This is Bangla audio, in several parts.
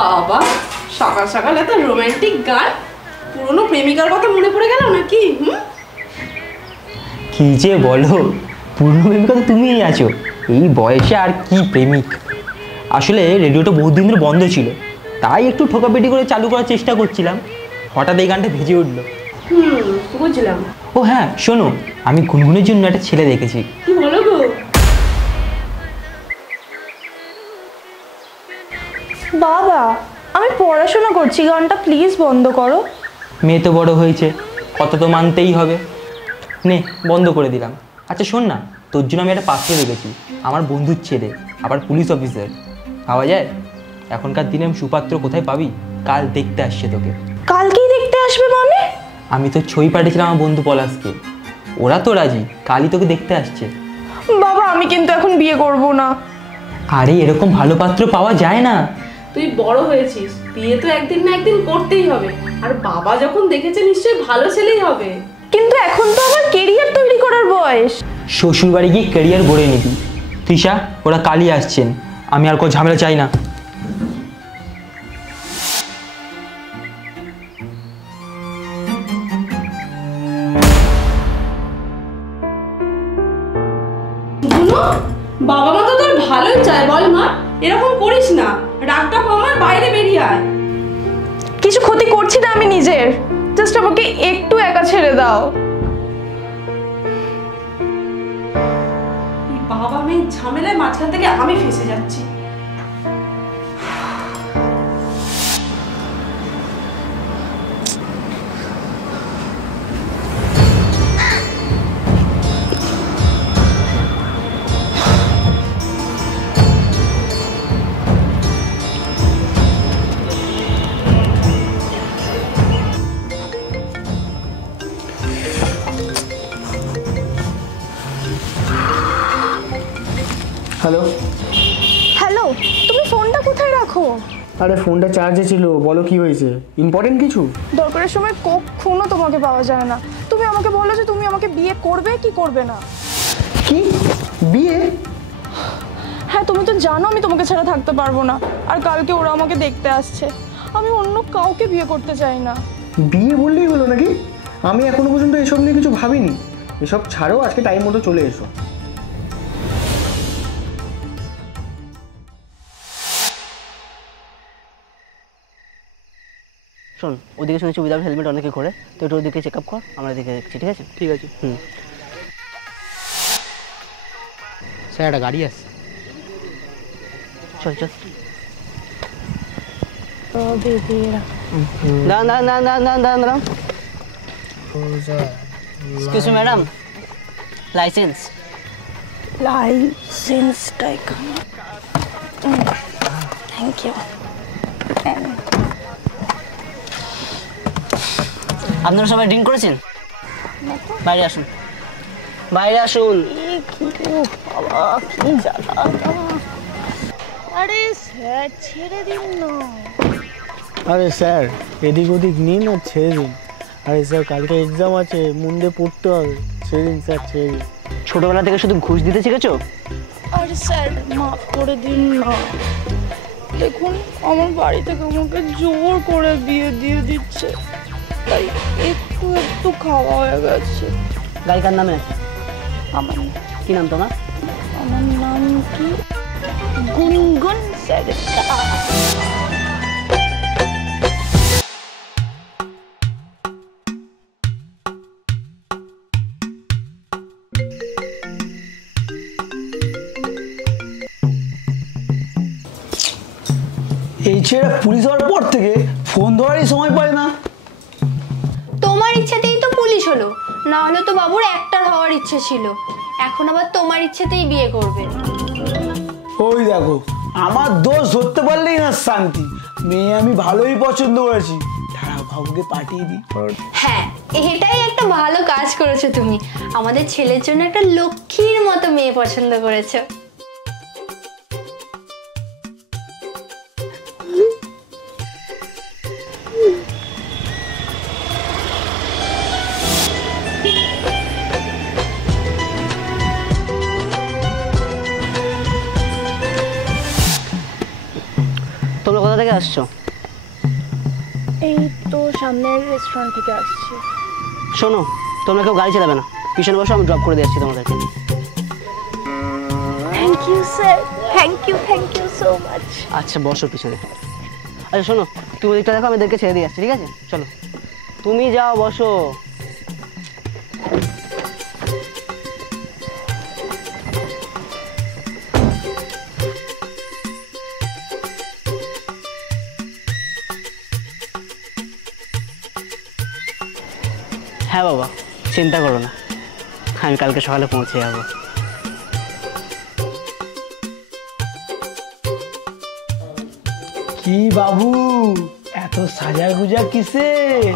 বাবা, সকাল সকাল এত রোমান্টিক গান, পুরনো প্রেমিকার কথা মনে পড়ে গেল নাকি? কি যে বলো, পুরনো প্রেমিকা তো তুমিই আছো। এই বয়সে আর কি প্রেমিক। আসলে রেডিওটা বহুদিন ধরে বন্ধ ছিল, তাই একটু ঠোকাপেটি করে চালু করার চেষ্টা করছিলাম। হঠাৎ এই গানটা ভেজে উঠলো। বুঝলাম। ও হ্যাঁ শোনো, আমি গুনগুনের জন্য একটা ছেলে দেখেছি। কি বলো গো? বাবা, আমি পড়াশোনা করছি, গানটা প্লিজ বন্ধ করো। মেয়ে তো বড় হয়েছে, কত তো মানতেই হবে। নে বন্ধ করে দিলাম। আচ্ছা শোন না, তোর জন্য আমি একটা পাত্র দেখেছি, আমার বন্ধুর ছেলে, আবার পুলিশ অফিসার। পাওয়া যায়? এখনকার দিনে সুপাত্র কোথায় পাবি? কাল দেখতে আসছে তোকে। কালকেই দেখতে আসবে মানে? আমি তো ছবি পাঠিয়েছিলাম আমার বন্ধু পলাশকে, ওরা তো রাজি, কালই তোকে দেখতে আসছে। বাবা আমি কিন্তু এখন বিয়ে করব না। আরে এরকম ভালো পাত্র পাওয়া যায় না। তুই বড় হয়েছিস, বিয়ে তো একদিন না একদিন করতেই হবে। আর বাবা যখন দেখেছে নিশ্চয়ই ভালো ছেলেই হবে। কিন্তু এখন তো আমার কেরিয়ার তৈরি করার বয়স। শ্বশুর বাড়ি গিয়ে কেরিয়ার গড়ে নিবি। তৃষা, ওরা কালই আসছেন, আমি আর কোনো ঝামেলা চাই না। বাবা মা তো তোর ভালোই চায়, বল মা, এরকম করিস না। রাগটা কমার, বাইরে বেরিয়ে আয়। কিছু ক্ষতি করছি না আমি নিজের, জাস্ট আমাকে একটু একা ছেড়ে দাও। এই বাবা মেয়ের ঝামেলায় মাঝখান থেকে আমি ফেঁসে যাচ্ছি। হ্যালো হ্যালো, তুমি ফোনটা কোথায় রাখো? আরে ফোনটা চার্জে ছিল, বলো কি হয়েছে? ইম্পর্টেন্ট কিছু? দরকারের সময় কখনো তোমাকে পাওয়া যায় না। তুমি আমাকে বলো যে তুমি আমাকে বিয়ে করবে কি করবে না। কি বিয়ে? হ্যাঁ, তুমি তো জানো আমি তোমাকে ছাড়া থাকতে পারবো না। আর কালকে ওরা আমাকে দেখতে আসছে, আমি অন্য কাউকে বিয়ে করতে চাই না। বিয়ে বললেই হলো নাকি? আমি এখনো পর্যন্ত এসব নিয়ে কিছু ভাবিনি। এসব ছাড়ো, আজকে টাইম মতো চলে এসো। শোন, ওদিকে শুনেছি উইদাউট হেলমেট অনেকে করে, তো একটু ওদিকে চেক আপ কর, আমরা দিকে দেখছি। ঠিক আছে? ঠিক আছে। স্যার একটা গাড়ি আছে। চল চল। দাঁড়ান দাঁড়ান দাঁড়ান দাঁড়ান দাঁড়ান দাঁড়ান দাঁড়ান। Excuse me madam, licence. লাইসেন্সটা এখানে। Thank you. আপনারা সবাই ড্রিঙ্ক করেছেন? বাইরে আসুন, বাইরে আসুন। আরে স্যার ছেড়ে দিন না। আরে স্যার এদিক ওদিক নিন আর ছেড়ে দিন। আরে স্যার কালকে এক্সাম আছে, মুন্ডে পড়তে হবে। ছেড়ে দিন স্যার, ছেড়ে দিন। ছোটবেলা থেকে শুধু ঘুষ দিতে শিখেছো? আরে স্যার মাফ করে দিন না। দেখুন আমার বাড়ি থেকে আমাকে জোর করে বিয়ে দিয়ে দিচ্ছে, তাই একটু একটু খাওয়া হয়ে গেছে। গাড়ি কার নামে আছে? আমার কি নাম তোমার? আমার নাম কি? গুনগুন সেরেস্তা। এই ছেলেটা পুলিশ হওয়ার পর থেকে ফোন ধরারই সময় পায় না। তোমার ইচ্ছেতেই তো পুলিশ হলো, না হলে তো বাবুর অ্যাক্টর হওয়ার ইচ্ছে ছিল। এখন আবার তোমার ইচ্ছেতেই বিয়ে করবে। ওই দেখো, আমার দোষ ধরতে পারলেই না শান্তি। মেয়ে আমি ভালোই পছন্দ করেছি, তারা বাবুকে পাঠিয়ে দিই। হ্যাঁ, এটাই একটা ভালো কাজ করেছো তুমি। আমাদের ছেলের জন্য একটা লক্ষ্মীর মতো মেয়ে পছন্দ করেছো। তোমরা কোথা থেকে আসছো? এই তো সামনের রেস্টুরেন্ট থেকে আসছি। শোনো, তোমরা কেউ গাড়ি চালাবে না, পিছনে বসো, আমি ড্রপ করে দিয়ে আসছি তোমাদেরকে। Thank you sir, thank you so much. আচ্ছা বসো পিছনে। আচ্ছা শোনো, তুমি ওদিকটা দেখো, আমি এদেরকে ছেড়ে দিয়ে আসছি, ঠিক আছে? চলো তুমি যাও, বসো। হ্যাঁ বাবা, চিন্তা করো না, আমি কালকে সকালে পৌঁছে যাবো। কি বাবু, এত সাজা গুজা কিসে?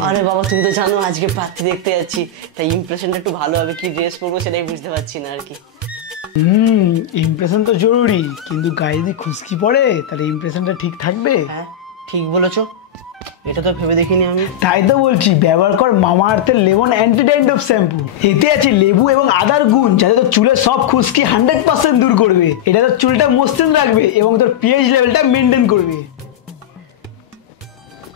আরে বাবা, তুমি তো জানো আজকে প্রার্থী দেখতে যাচ্ছি, তাই ইমপ্রেশনটা একটু ভালো হবে। কি ড্রেস পরবো সেটাই বুঝতে পারছি না আর কি। ইমপ্রেশন তো জরুরি, কিন্তু গায়ে যদি খুশকি পড়ে তাহলে ইমপ্রেশনটা ঠিক থাকবে? হ্যাঁ ঠিক বলেছো, এটা তো ভেবে দেখিনি আমি। তাই তো বলছি, ব্যবহার কর মামা আর্থের লেমন অ্যান্টি ড্যান্ড্রফ শ্যাম্পু। এতে আছে লেবু এবং আদার গুণ, যাতে তোর চুলের সব খুশকি 100% দূর করবে। এটা তোর চুলটা মসৃণ রাখবে এবং তোর পিএইচ লেভেলটা মেনটেন করবে।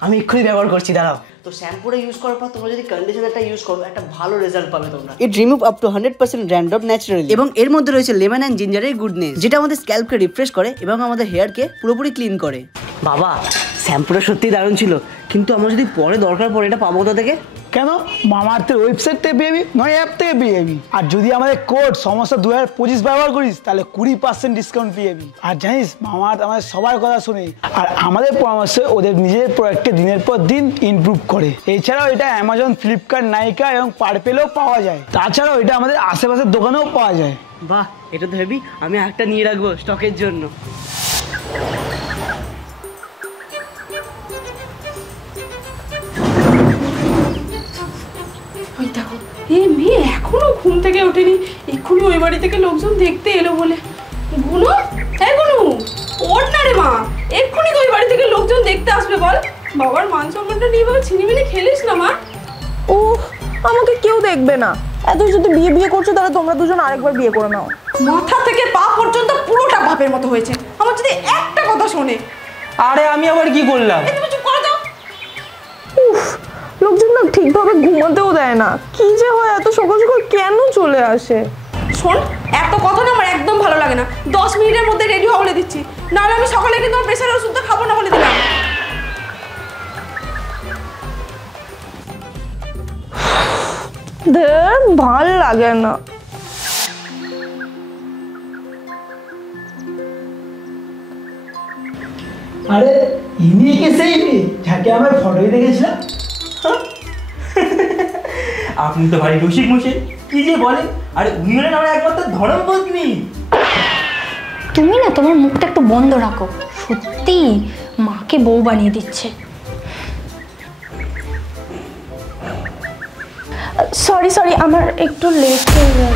আমি এক্ষুনি ব্যবহার করছি, দাঁড়াও। তো শ্যাম্পুটা ইউজ করার পর তোমরা যদি কন্ডিশনারটা ইউজ করো, একটা ভালো রেজাল্ট পাবে তোমরা। It remove up to 100% dandruff naturally, এবং এর মধ্যে রয়েছে লেমন অ্যান্ড জিঞ্জারের গুডনেস, যেটা আমাদের স্ক্যাল্পকে রিফ্রেশ করে এবং আমাদের হেয়ারকে পুরোপুরি ক্লিন করে। বাবা, শ্যাম্পুটা সত্যিই দারুণ ছিল, কিন্তু আমরা যদি পরে দরকার পড়ে এটা পাবো কোথা থেকে? কেন, মামা আর্থের ওয়েবসাইট থেকে পেয়ে যাবি, নয় অ্যাপ থেকে পেয়ে যাবি। আর যদি আমাদের কোড সমস্যা 2025 ব্যবহার করিস তাহলে 20% ডিসকাউন্ট পেয়ে যাবি। আর জানিস, মামা আর্থ আমাদের সবার কথা শুনে, আর আমাদের পরামর্শে ওদের নিজেদের প্রোডাক্টকে দিনের পর দিন ইমপ্রুভ করে। এছাড়াও এটা অ্যামাজন, ফ্লিপকার্ট, নাইকা এবং পার্পেলেও পাওয়া যায়। তাছাড়াও এটা আমাদের আশেপাশের দোকানেও পাওয়া যায়। বাহ, এটা তো হেভি, আমি একটা নিয়ে রাখবো স্টকের জন্য। ওই দেখো, এই মেয়ে এখনো ঘুম থেকে ওঠেনি, এক্ষুনি ওই বাড়ি থেকে লোকজন দেখতে এলো বলে। গুনু, হ্যাঁ গুনু, ওঠ না রে মা, এক্ষুনি ওই বাড়ি থেকে লোকজন দেখতে আসবে বল। বাবার মান সম্মানটা নিয়ে ভাবে ছিনিমিনি খেলিস না মা। উফ, আমাকে কেউ দেখবে না। এত যদি বিয়ে করছো তাহলে তোমরা দুজন আরেকবার বিয়ে করে নাও। মাথা থেকে পা পর্যন্ত পুরোটা বাপের মতো হয়েছে, আমার যদি একটা কথা শোনে। আরে আমি আবার কি করলাম? তুমি চুপ করে দাও। উফ, লোকজন না ঠিকভাবে ঘুমাতেও দেয় না। কি যে হয়, এত সকাল সকাল কেন চলে আসে? শোন, এত কথা না আমার একদম ভালো লাগে না। 10 মিনিটের মধ্যে রেডি হওয়া বলে দিচ্ছি, নাহলে আমি সকালে কিন্তু আমার প্রেশারের ওষুধটা খাবো না বলে দিলাম। ভাল লাগে না। আরে ইনি কে সেই মেয়ে যাকে আমরা ফটোতে দেখেছিলাম? আপনি তো ভারী রসিক মশাই, কি যে বলেন। আরে উনি হলেন আমার একমাত্র ধর্মপত্নী। তুমি না তোমার মুখটা একটু বন্ধ রাখো, সত্যি মাকে বউ বানিয়ে দিচ্ছে। সরি, আমার একটু লেট হয়ে গেল।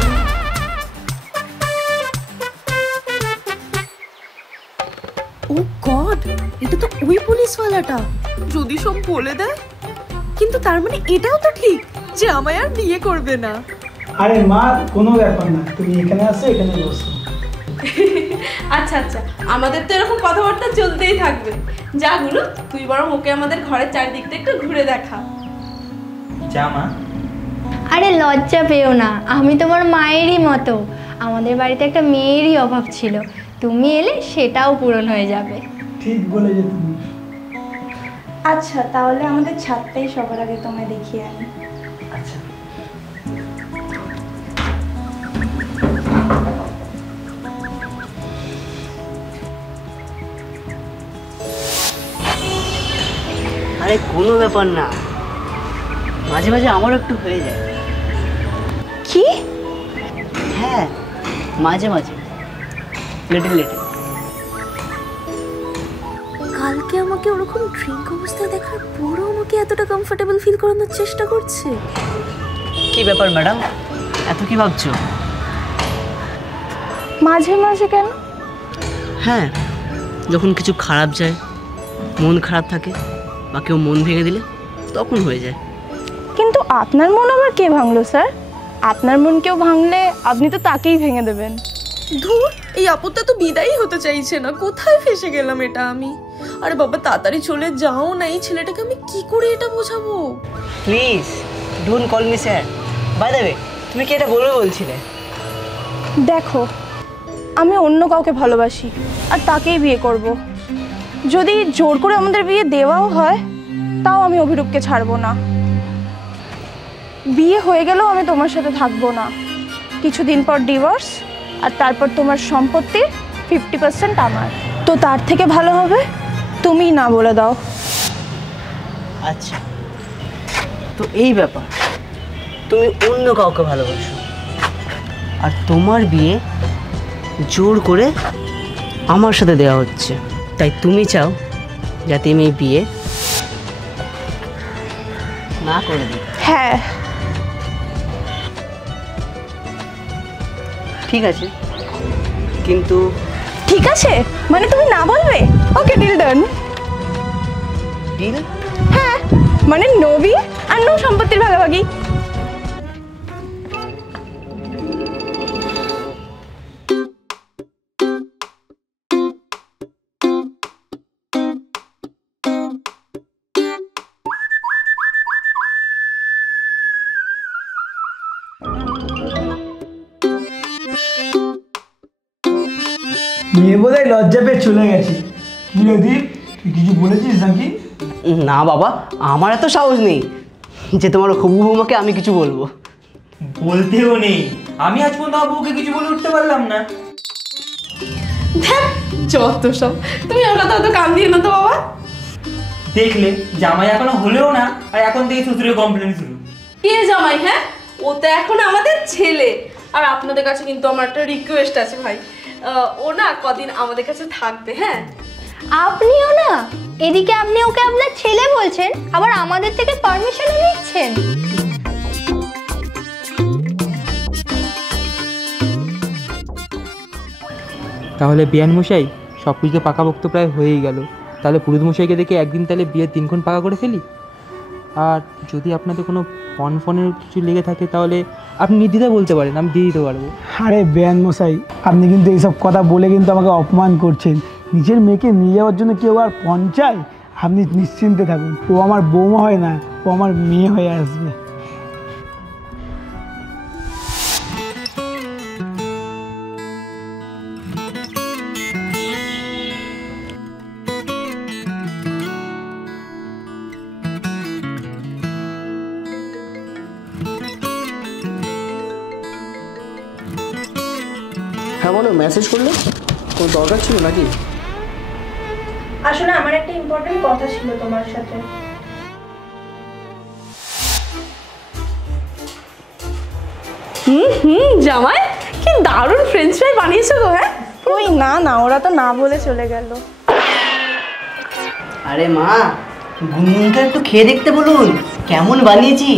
ও গড, এটা তো ওই পুলিশওয়ালাটা। যদি সব বলে দেয়, কিন্তু তার মানে এটাও তো ঠিক যে আমায় আর বিয়ে করবে না। আরে মা, কোনো ব্যাপার না, তুমি এখানে আসো, এখানে বসো। আচ্ছা আচ্ছা, আমাদের তো এরকম কথাবার্তা চলতেই থাকবে। যা গুলো, তুই বরং ওকে আমাদের ঘরের চারিদিকটা একটু ঘুরে দেখা। যা মা। আরে লজ্জা পেও না, আমি তোমার মায়েরই মতো। আমাদের বাড়িতে একটা মেয়েরই অভাব ছিল, তুমি এলে সেটাও পূরণ হয়ে যাবে। ঠিক বলেছো তুমি। আচ্ছা, তাহলে আমাদের ছাদটাই সবার আগে তোমায় দেখিয়ে আনি। আচ্ছা। আরে কোনো ব্যাপার না, মাঝে মাঝে আমারও একটু হয়ে যায়। কি? হ্যাঁ, মাঝে মাঝে, লিটল লিটল। কালকে আমাকে ওরকম ড্রিঙ্ক অবস্থায় দেখার পরও আমাকে এতটা কমফোর্টেবল ফিল করানোর চেষ্টা করছে। কি ব্যাপার ম্যাডাম, এত কি ভাবছো? মাঝে মাঝে কেন? হ্যাঁ, যখন কিছু খারাপ যায়, মন খারাপ থাকে, বা কেউ মন ভেঙে দিলে, তখন হয়ে যায়। কিন্তু আপনার মন আবার কে ভাঙলো স্যার? আপনার মন কেউ ভাঙলে আপনি তো তাকেই ভেঙে দেবেন। ধুর, এই আপদটা তো বিদায়ই হতে চাইছে না। কোথায় ফেসে গেলাম এটা আমি? আরে বাবা তাড়াতাড়ি চলে যাও না, এই ছেলেটাকে আমি কি করে এটা বোঝাবো? Please don't call me sir. By the way, তুমি কি এটা বলবে বলছিলে? দেখো, আমি অন্য কাউকে ভালোবাসি আর তাকেই বিয়ে করব। যদি জোর করে আমাদের বিয়ে দেওয়াও হয় তাও আমি অভিরূপকে ছাড়বো না। বিয়ে হয়ে গেলেও আমি তোমার সাথে থাকবো না। কিছুদিন পর ডিভোর্স, আর তারপর তোমার সম্পত্তির 50% আমার। তো তার থেকে ভালো হবে তুমিই না বলে দাও। আচ্ছা, তো এই ব্যাপার, তুমি অন্য কাউকে ভালোবাসো আর তোমার বিয়ে জোর করে আমার সাথে দেওয়া হচ্ছে, তাই তুমি চাও যাতে আমি এই বিয়ে না করে দিই। হ্যাঁ। ঠিক আছে, কিন্তু ঠিক আছে মানে তুমি না বলবে? ওকে, ডিল ডান। ডিল? হ্যাঁ, মানে নো বিয়ে আর নো সম্পত্তির ভাগাভাগি। মেয়ে বোধহয় লজ্জা পেয়ে চলে গেছে। কি রে দীপ, তুই কিছু বলেছিস নাকি? না বাবা, আমার এত সাহস নেই যে তোমার হবু বৌমাকে আমি কিছু বলবো। বলতেও নেই, আমি আজ পর্যন্ত আমার বউকে কিছু বলে উঠতে পারলাম না। যত সব, তুমি ওর কথা অত কান দিয়ে না তো বাবা। দেখলে জামাই এখনো হলেও না, আর এখন থেকে শ্বশুরের কমপ্লেন শুরু। কে জামাই? হ্যাঁ, ও তো এখন আমাদের ছেলে। আর আপনাদের কাছে কিন্তু আমার একটা রিকোয়েস্ট আছে ভাই, ও না কদিন আমাদের কাছে থাকবে। হ্যাঁ, আপনিও না, এদিকে আপনি ওকে আপনার ছেলে বলছেন, আবার আমাদের থেকে পারমিশনও নিচ্ছেন। তাহলে বিয়ান মশাই, সব কিছু পাকাপোক্ত প্রায় হয়েই গেল। তাহলে পুরোহিত মশাইকে দেখে একদিন তাহলে বিয়ের দিনক্ষণ পাকা করে ফেলি। আর যদি আপনাদের কোনো ফোনের কিছু লেগে থাকে তাহলে আপনি নির্দ্বিধায় বলতে পারেন, আমি দিয়ে দিতে পারবো। আরে বেয়ান মশাই, আপনি কিন্তু এইসব কথা বলে কিন্তু আমাকে অপমান করছেন। নিজের মেয়েকে নিয়ে যাওয়ার জন্য কেউ আর পঞ্চায়? আপনি নিশ্চিন্তে থাকুন, ও আমার বৌমা হয় না, ও আমার মেয়ে হয়ে আসবে। হ্যাঁ বলো, মেসেজ করলে কোনো দরকার ছিল নাকি? আসলে আমার একটা ইম্পর্টেন্ট কথা ছিল তোমার সাথে। জামাই কি দারুণ ফ্রেঞ্চ ফ্রাই বানিয়েছো গো। হ্যাঁ, ওই না না, ওরা তো না বলে চলে গেল। আরে মা, গুনগুনকে একটু খেয়ে দেখতে বলুন কেমন বানিয়েছি।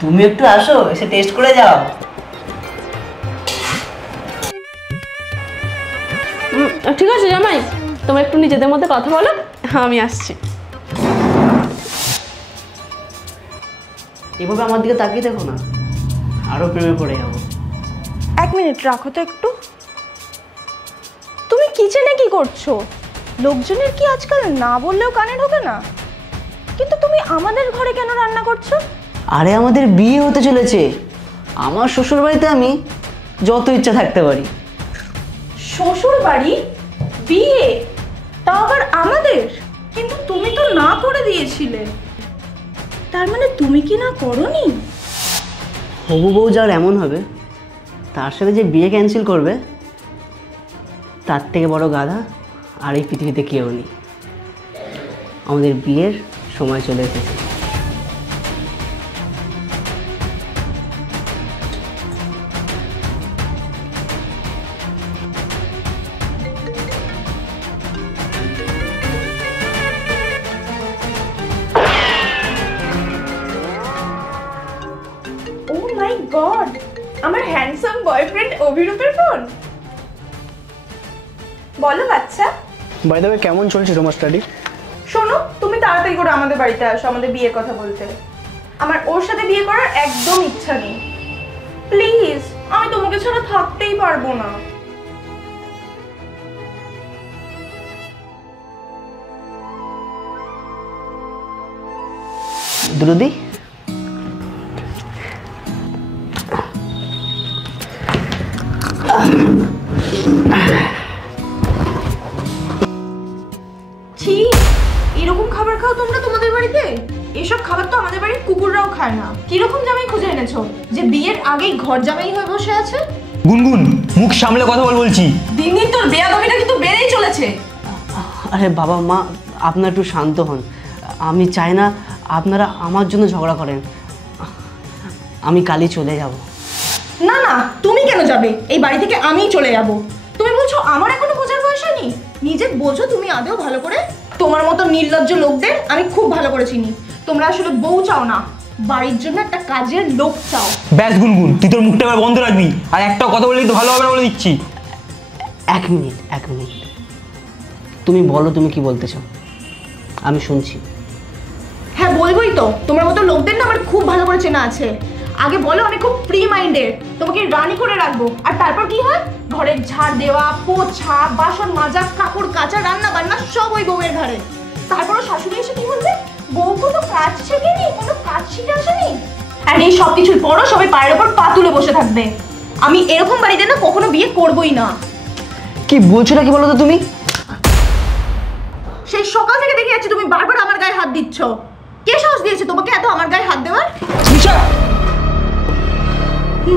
তুমি একটু আসো, এসে টেস্ট করে যাও। ঠিক আছে জামাই, তোমরা একটু নিজেদের মধ্যে কথা বলো, আমি আসছি। এভাবে আমার দিকে তাকিয়ে দেখো না, আরো প্রেমে পড়ে যাবো। 1 মিনিট রাখো তো একটু। তুমি কিচেনে কি করছো? লোকজনের কি আজকাল না বললেও কানে ঢোকে না? কিন্তু তুমি আমাদের ঘরে কেন রান্না করছো? আরে আমাদের বিয়ে হতে চলেছে, আমার শ্বশুর বাড়িতে আমি যত ইচ্ছা থাকতে পারি। শ্বশুর বাড়ি বিয়ে, তা আবার আমাদের? কিন্তু তুমি তো না করে দিয়েছিলে, তার মানে তুমি কি না করনি? হবু বউ যার এমন হবে, তার সাথে যে বিয়ে ক্যান্সেল করবে তার থেকে বড় গাধা আর এই পৃথিবীতে কেউ নেই। আমাদের বিয়ের সময় চলে এসেছে। ও মাই গড, আমার হ্যান্ডসাম বয়ফ্রেন্ড অভিরূপের ফোন। বলো বাচ্চা। বাই দ্য ওয়ে, কেমন চলছে তোমার স্টাডি? শোনো, তুমি তাড়াতাড়ি করে আমাদের বাড়িতে আসো আমাদের বিয়ের কথা বলতে। আমার ওর সাথে বিয়ে করার একদম ইচ্ছা নেই। প্লিজ, আমি তোমাকে ছাড়া থাকতেই পারবো না। দুরুদি ছি, এরকম খাবার খাও তোমরা তোমাদের বাড়িতে? এসব খাবার তো আমাদের বাড়ির কুকুররাও খায় না। কিরকম জামাই খুঁজে এনেছো যে বিয়ের আগেই ঘর জামাই হয়ে বসে আছে? গুনগুন, মুখ সামলে কথা বলছি। দিন দিন তোর বেয়াদবিটা কিন্তু বেড়েই চলেছে। আরে বাবা মা, আপনারা একটু শান্ত হন। আমি চাই না আপনারা আমার জন্য ঝগড়া করেন। আমি কালই চলে যাব। না না, তুমি কেন যাবে? এই বাড়ি থেকে আমিই চলে যাব। তুমি বলছো আমার এখনো বোঝার বয়স হয়নি? নিজে বোঝো তুমি আদেও ভালো করে? তোমার মতো নির্লজ্জ লোকদের আমি খুব ভালো করে চিনি। তোমরা আসলে বউ চাও না, বাড়ির জন্য একটা কাজের লোক চাও। ব্যাস গুনগুন, তুই তোর মুখটা এবার বন্ধ রাখবি। আর একটা কথা বললেই তো ভালো হবে না বলে দিচ্ছি। এক মিনিট। তুমি বলো, তুমি কি বলতে চাও, আমি শুনছি। হ্যাঁ বলবোই তো, তোমার মতো লোকদের না আমার খুব ভালো করে চেনা আছে। আগে বলো আমি খুব ফ্রি মাইন্ডেড, তোমাকে রানি করে রাখবো। আর তারপর কি হয়? ঘরের ঝাড় দেওয়া, পোছা, বাসন মাজা, কাপড় কাচা, রান্না বান্না সব ওই বউয়ের ঘরে। তারপরও শাশুড়ি এসে কি বলবে? বউ কোনো কাজ শেখেনি, কোনো কাজ শিখে আসেনি। আর এই সব কিছুর পরও সবাই পায়ের ওপর পা তুলে বসে থাকবে। আমি এরকম বাড়িতে না কখনো বিয়ে করবোই না। কি বলছো না কি বলো তো তুমি? সেই সকাল থেকে দেখে যাচ্ছি তুমি বারবার আমার গায়ে হাত দিচ্ছ। কে সাহস দিয়েছে তোমাকে এত আমার গায়ে হাত দেওয়ার?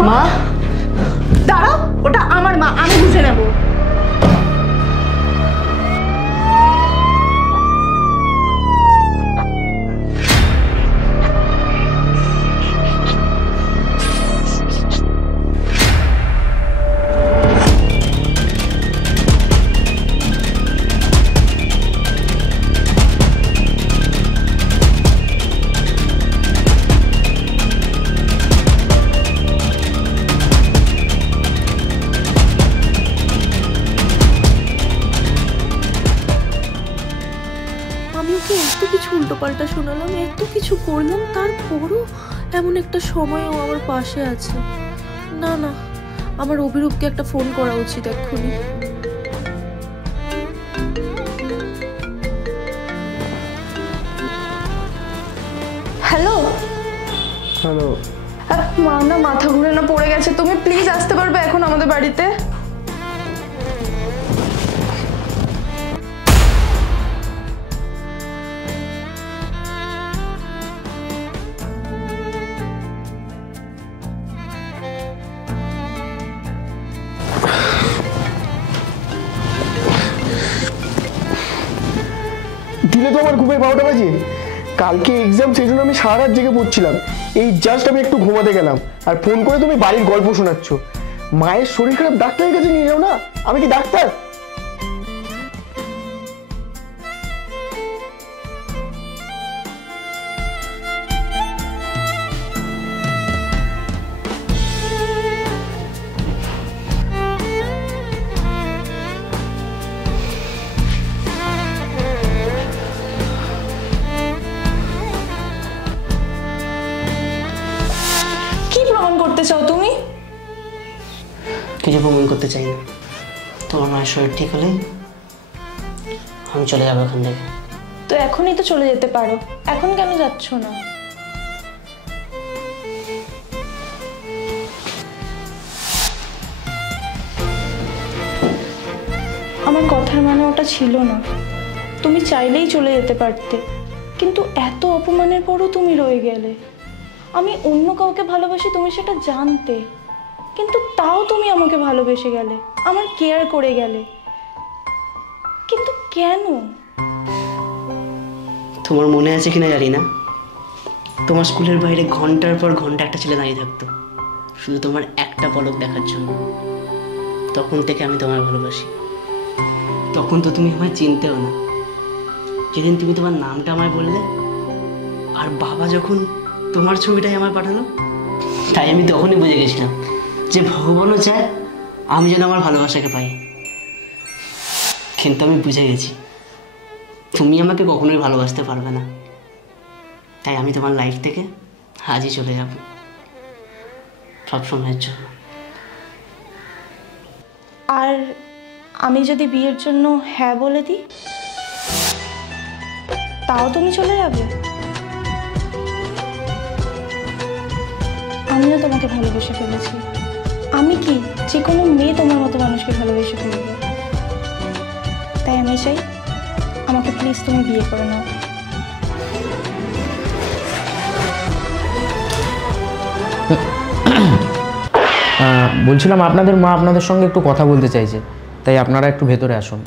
মা দাঁড়াও, ওটা আমার মা, আমি বুঝে নেব। আমি ওকে এত কিছু উল্টোপাল্টা শোনালাম, এত কিছু করলাম, তারপরও এমন একটা সময়ও আমার পাশে আছে। না না, আমার অভিরূপকে একটা ফোন করা উচিত এক্ষুনি। হ্যালো হ্যালো, মা না মাথা ঘুরে না পড়ে গেছে, তুমি প্লিজ আসতে পারবে এখন আমাদের বাড়িতে? দিলে তো আমার ঘুমের 12টা বাজে। কালকে এক্সাম, সেই জন্য আমি সারা রাত জেগে পড়ছিলাম। এই জাস্ট আমি একটু ঘুমাতে গেলাম আর ফোন করে তুমি বাড়ির গল্প শোনাচ্ছ। মায়ের শরীর খারাপ, ডাক্তারের কাছে নিয়ে যাও না। আমি কি ডাক্তার? করতে চাও তুমি? কিছু প্রমাণ করতে চাই না। তোমার মায়ের শরীর ঠিক হলে আমি চলে যাবো এখান থেকে। তো এখনই তো চলে যেতে পারো, এখন কেন যাচ্ছ না? আমার কথার মানে ওটা ছিল না। তুমি চাইলেই চলে যেতে পারতে, কিন্তু এত অপমানের পরও তুমি রয়ে গেলে। আমি অন্য কাউকে ভালোবাসি, তুমি সেটা জানতে, কিন্তু তাও তুমি আমাকে ভালোবেসে গেলে, আমার কেয়ার করে গেলে। কিন্তু কেন? তোমার মনে আছে কিনা জানি না, তোমার স্কুলের বাইরে ঘন্টার পর ঘন্টা একটা ছেলে দাঁড়িয়ে থাকতো শুধু তোমার একটা পলক দেখার জন্য। তখন থেকে আমি তোমার ভালোবাসি। তখন তো তুমি আমায় চিনতেও না। যেদিন তুমি তোমার নামটা আমায় বললে আর বাবা যখন তোমার ছবিটাই আমায় পাঠালো, তাই আমি তখনই বুঝে গেছিলাম যে ভগবানও চায় আমি যেন আমার ভালোবাসাকে পাই। কিন্তু আমি বুঝে গেছি তুমি আমাকে কখনোই ভালোবাসতে পারবে না। তাই আমি তোমার লাইফ থেকে আজই চলে যাব, সবসময়ের জন্য। আর আমি যদি বিয়ের জন্য হ্যাঁ বলে দিই, তাও তুমি চলে যাবে? আমিও তোমাকে ভালোবেসে ফেলেছি। আমি কি যে কোনো মেয়ে তোমার মতো মানুষকে ভালোবেসে ফেলবে? তাই আমি চাই আমাকে প্লিজ তুমি বিয়ে করে নাও। বলছিলাম আপনাদের মা আপনাদের সঙ্গে একটু কথা বলতে চাইছে, তাই আপনারা একটু ভেতরে আসুন।